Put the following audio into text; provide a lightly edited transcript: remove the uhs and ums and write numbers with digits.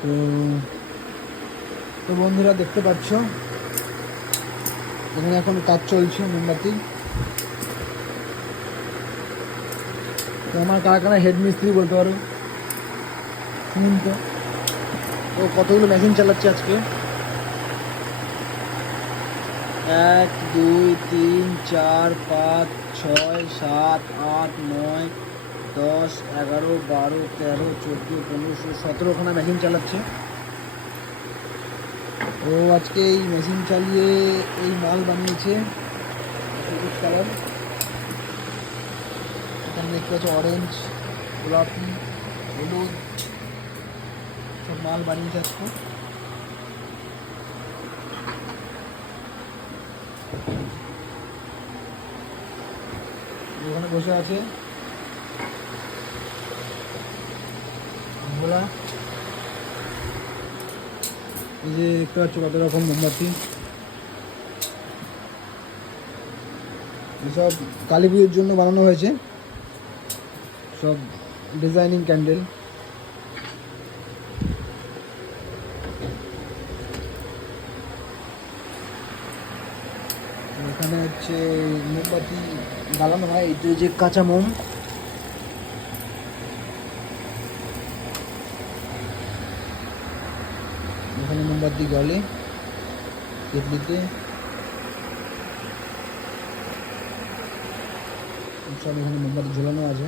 তো তো বন্ধুরা দেখতে পাচ্ছ এখানে এখন কাজ চলছে মোমবাতি। তো আমার কারখানায় হেড মিস্ত্রি বলতে পারো। শুনুন তো ও কতগুলো মেশিন চালাচ্ছে আজকে। 1 2 3 4 5 6 7 8 9 10 11 12 13 14 15 16 17খানা মেশিন চালাচ্ছে। ও আজকে এই মেশিন চালিয়ে এই মাল বানিয়েছে সবুজ কালার। এখানে দেখতে পাচ্ছ অরেঞ্জ, গোলাপি, হলুদ সব মাল বানিয়েছে আজকে। ওখানে বসে আছে ভোলা। এই যে দেখতে পাচ্ছ কত রকম মোমবাতি, এসব কালী পুজোর জন্য বানানো হয়েছে, সব ডিজাইনিং ক্যান্ডেল। এখানে হচ্ছে মোমবাতি জ্বালানো হয়, এই যে কাঁচা মোম। এখানে মোমবাতি গলে কেটলিতে, সব এখানে মোমবাতি ঝোলানো আছে।